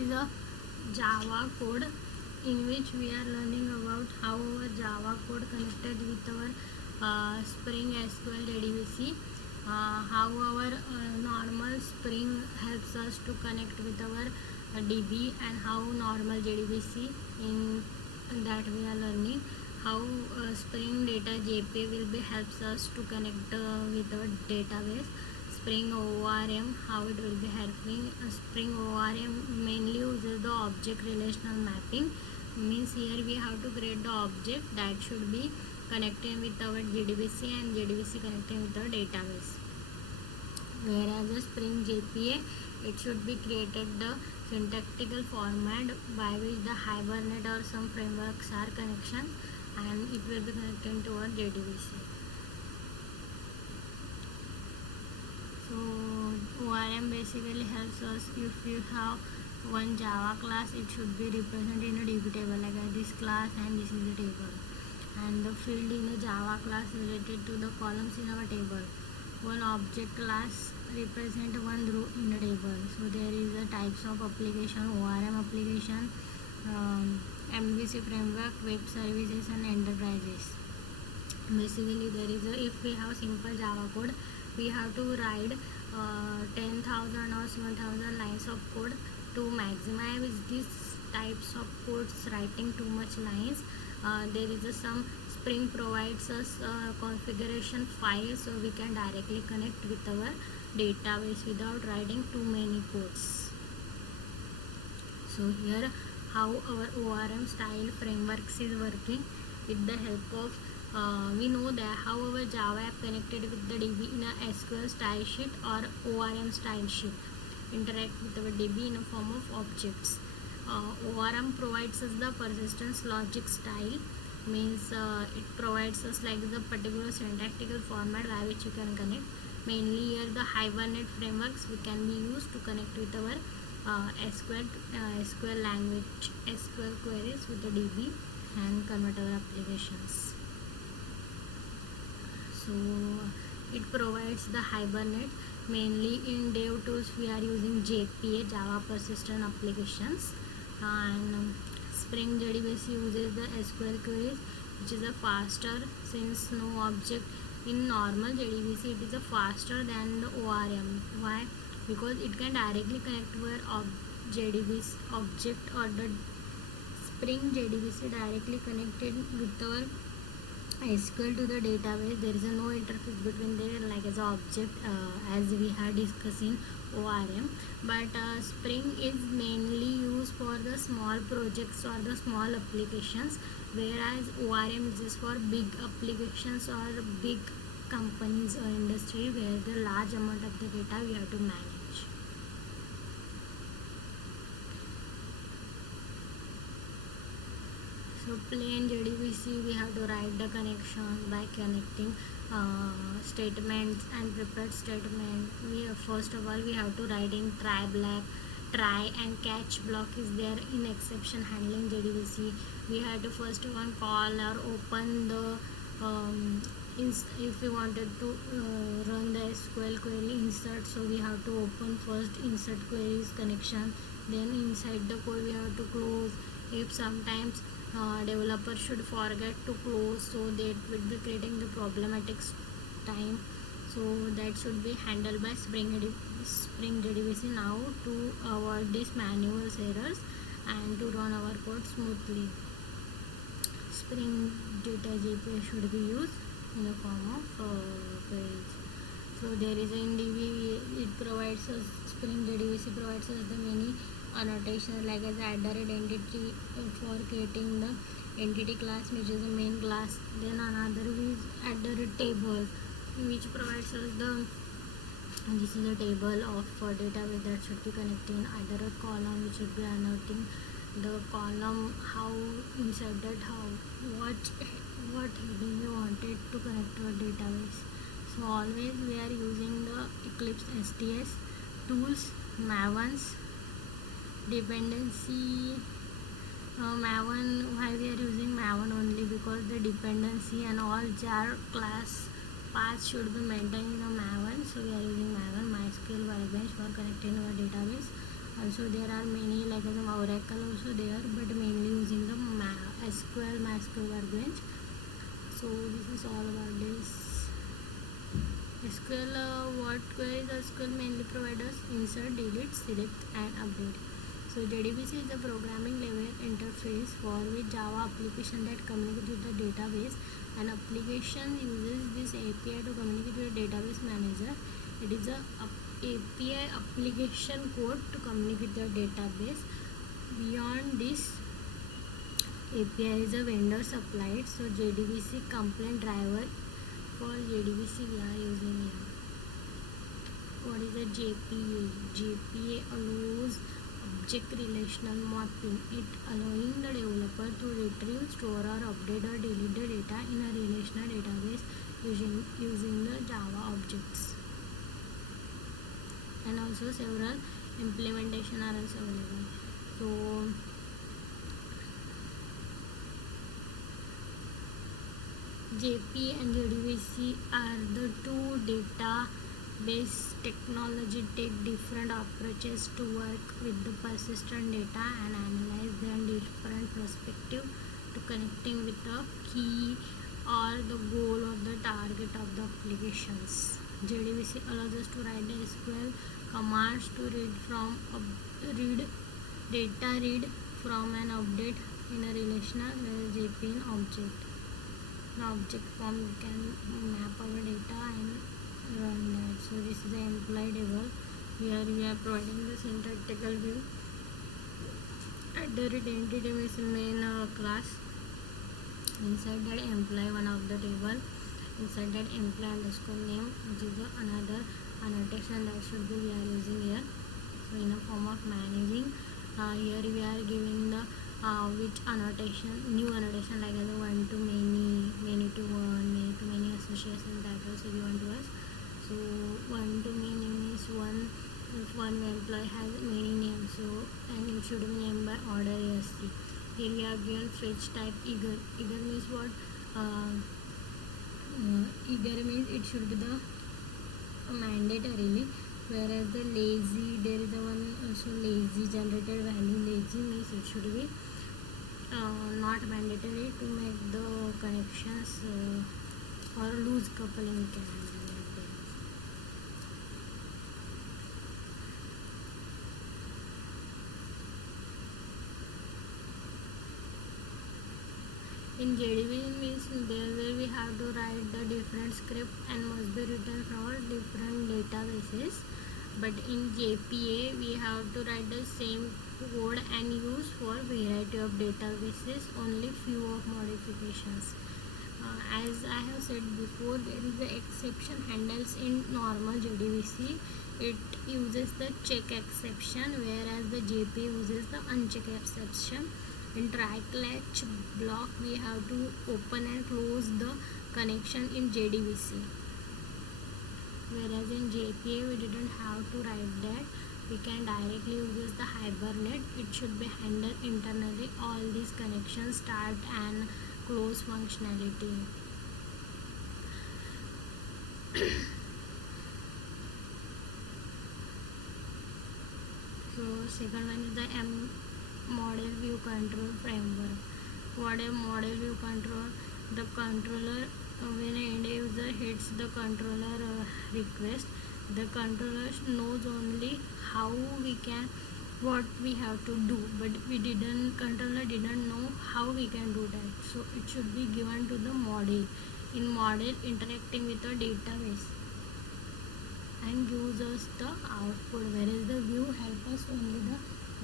is a Java code in which we are learning about how our Java code connected with our Spring SQL JDBC, how our normal Spring helps us to connect with our DB, and how normal JDBC in that we are learning how Spring Data JPA will be helps us to connect with our database. Spring ORM, how it will be helping. Spring ORM mainly uses the object relational mapping. Means here we have to create the object that should be connecting with our JDBC and JDBC connecting with our database. Whereas the Spring JPA, it should be created the syntactical format by which the Hibernate or some frameworks are connections, and it will be connected to our JDBC. So ORM basically helps us. If you have one Java class, it should be represented in a DB table, like this class and this is the table, and the field in the Java class related to the columns in our table. One object class represent one row in a table. So there is a types of application: ORM application, MVC framework, web services, and enterprises. Basically there is a, if we have simple Java code, we have to write 10,000 or 7,000 lines of code. To maximize these types of codes writing too much lines, there is some Spring provides us configuration file, so we can directly connect with our database without writing too many codes. So here how our ORM style frameworks is working. With the help of we know that how our Java app connected with the DB in a SQL style sheet or ORM style sheet interact with our DB in a form of objects. ORM provides us the persistence logic style, means it provides us like the particular syntactical format by which you can connect. Mainly here the Hibernate frameworks we can be used to connect with our SQL language, SQL queries with the DB and convert our applications. So it provides the Hibernate. Mainly in dev tools we are using JPA, Java Persistent Applications, and Spring JDBC uses the SQL queries, which is a faster, since no object in normal JDBC, it is a faster than the ORM. Why? Because it can directly connect to our JDBC object, or the Spring JDBC directly connected with our SQL to the database. There is no interface between there, like as an object, as we had discussed in ORM. But Spring is mainly used for the small projects or the small applications, whereas ORM is just for big applications or big companies or industry, where the large amount of the data we have to manage. So plain JDBC, we have to write the connection by connecting statements and prepared statement. We first of all we have to write in try and catch block is there in exception handling JDBC. We have to first one call or open the if we wanted to run the SQL query insert, so we have to open first insert queries connection, then inside the code we have to close. If sometimes developer should forget to close, so that will be creating the problematic time, so that should be handled by Spring JDBC now to avoid these manual errors and to run our code smoothly. Spring Data JPA should be used in the form of queries. So there is in DB, it provides us, Spring JDBC provides us the many annotation like as @entity for creating the entity class, which is the main class. Then another is @table, which provides us the, this is a table of database that should be connecting either a column, which should be annotating the column, how inside that how what heading we wanted to connect to a database. So always we are using the Eclipse STS tools, Mavens dependency. Maven, why we are using Maven only? Because the dependency and all jar class paths should be maintained in a Maven, so we are using Maven. MySQL Workbench for connecting our database. Also there are many like as Oracle also there, but mainly using the MySQL workbench. So this is all about this. SQL, what queries SQL mainly provides us? Insert, delete, select and update. So JDBC is a programming level interface for with Java application that communicates with the database. An application uses this API to communicate with the database manager. It is a API application code to communicate with the database. Beyond this, API is a vendor supplied. So JDBC complaint driver for JDBC we are using here. What is a JPA? JPA allows object relational mapping. It allowing the developer to retrieve, store or update or delete the data in a relational database using the Java objects. And also several implementation are also available. So JPA and JDBC are the two database technology take different approaches to work with the persistent data and analyze them different perspective to connecting with the key or the goal or the target of the applications. JDBC allows us to write the SQL commands to read from an update in a relational, whereas JPA in object. In object form we can map our data and run that. So this is the employee table. Here we are providing the syntactical view. At the entity means main class. Inside that employee one of the table. Inside that employee underscore name, which is another annotation that should be we are using here. So in a form of managing, here we are giving the which annotation, new annotation like as a one to many, many to one, many to many association that also given to us. So one to many means one, if one employee has many names, so and it should be named by order ESC. Here we have given fetch type eager. Eager means what? Eager means it should be the mandatorily, whereas the lazy, there is a one also lazy generated value. Lazy means it should be not mandatory to make the connections or loose coupling can be like that. In JDB means there where we have to write the different script and must be written for different databases. But in JPA we have to write the same code and use for variety of databases, only few of modifications. As I have said before, there is the exception handles in normal JDBC. It uses the check exception, whereas the JPA uses the uncheck exception. In try catch block we have to open and close the connection in JDBC, whereas in JPA we didn't have to write that. We can directly use the hibernate. It should be handled internally. All these connections start and close functionality. So second one is the model view control framework. What a model view control? The controller, when an end user hits the controller request, the controller knows only how we can, what we have to do, but controller didn't know how we can do that. So it should be given to the model. In model, interacting with the database and gives us the output, whereas the view help us only the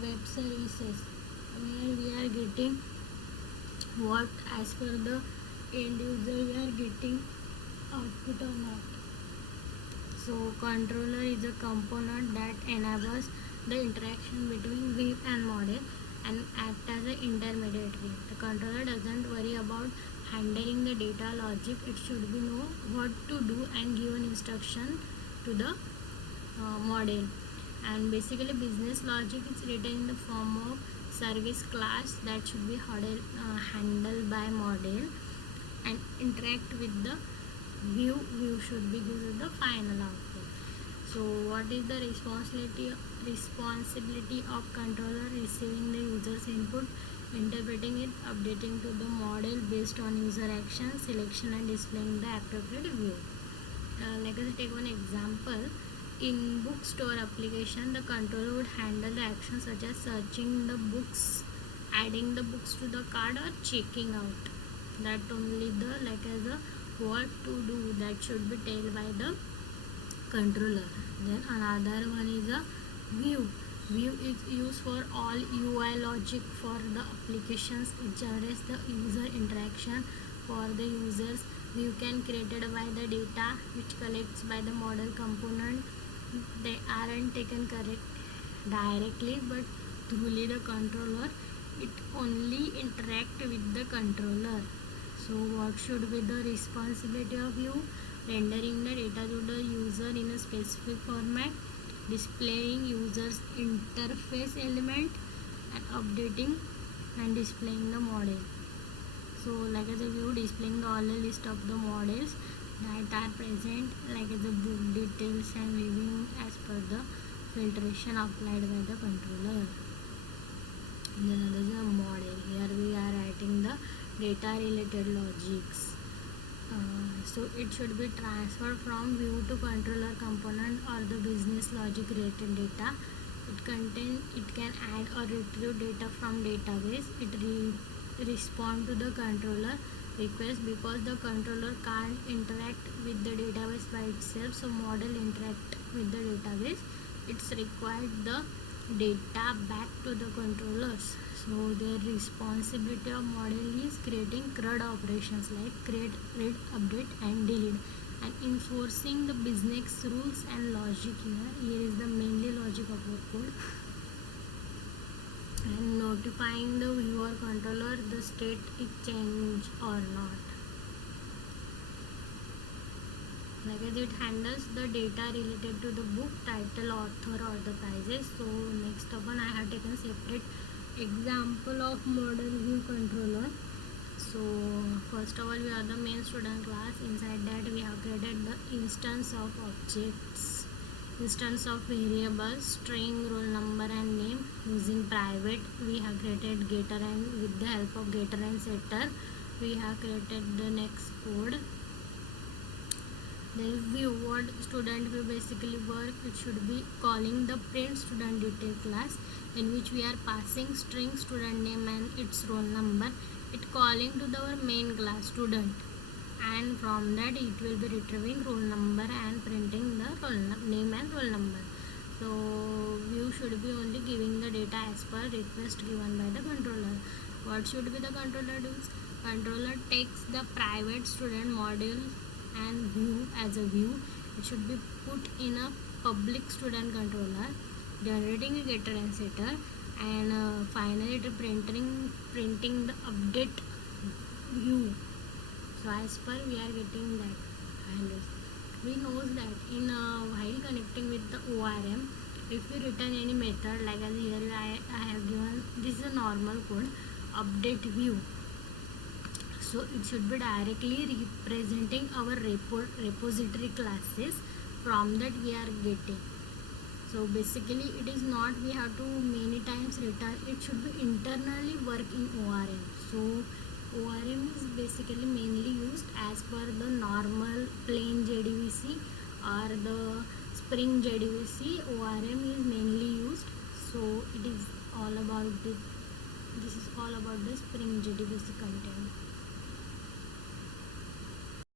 web services, where we are getting what as per the end user we are getting output or not. So controller is a component that enables the interaction between web and model and act as an intermediary. The controller doesn't worry about handling the data logic. It should be know what to do and give an instruction to the model. And basically business logic is written in the form of service class that should be handled by model and interact with the view should be given the final output. So what is the responsibility of controller? Receiving the user's input, interpreting it, updating to the model based on user action, selection and displaying the appropriate view. Let us take one example. In bookstore application, the controller would handle the actions such as searching the books, adding the books to the cart or checking out. That only the what to do that should be told by the controller. Then another one is a view. View is used for all UI logic for the applications. It generates the user interaction for the users. View can created by the data which collects by the model component. They aren't taken correct directly but through the controller. It only interact with the controller. So what should be the responsibility of view? Rendering the data to the user in a specific format, displaying user's interface element, and updating and displaying the model. So like as a view, displaying all the list of the models that are present, like as the book details and viewing as per the filtration applied by the controller. Then another is a model. Here we are writing the data related logics. So it should be transferred from view to controller component or the business logic related data. It can add or retrieve data from database. It respond to the controller request because the controller can't interact with the database by itself. So model interact with the database. It's required the data back to the controllers. So their responsibility of model is creating CRUD operations like create, read, update and delete, and enforcing the business rules and logic. Here is the mainly logic of our code, and notifying the viewer controller the state is changed or not. Like as it handles the data related to the book title, author or the prices. So next one I have taken separate example of model view controller. So first of all, we have the main student class. Inside that we have created the instance of objects, instance of variables, string, roll number and name. Using private we have created getter, and with the help of getter and setter we have created the next code. Then view, what student will basically work, it should be calling the print student detail class, in which we are passing string student name and its roll number. It calling to our main class student, and from that it will be retrieving roll number and printing the name and roll number. So view should be only giving the data as per request given by the controller. What should be the controller does? Controller takes the private student module and view as a view. It should be put in a public student controller, generating a getter and setter, and finally it printing the update view. So as per we are getting that values. We knows that in while connecting with the ORM, if we return any method, like as here I have given, this is a normal code, update view. So it should be directly representing our repository classes. From that we are getting. So basically it is not we have to many times return. It should be internally work in ORM. So ORM is basically mainly used as per the normal plain JDBC or the Spring JDBC. ORM is mainly used. So it is all about this is all about the Spring JDBC content.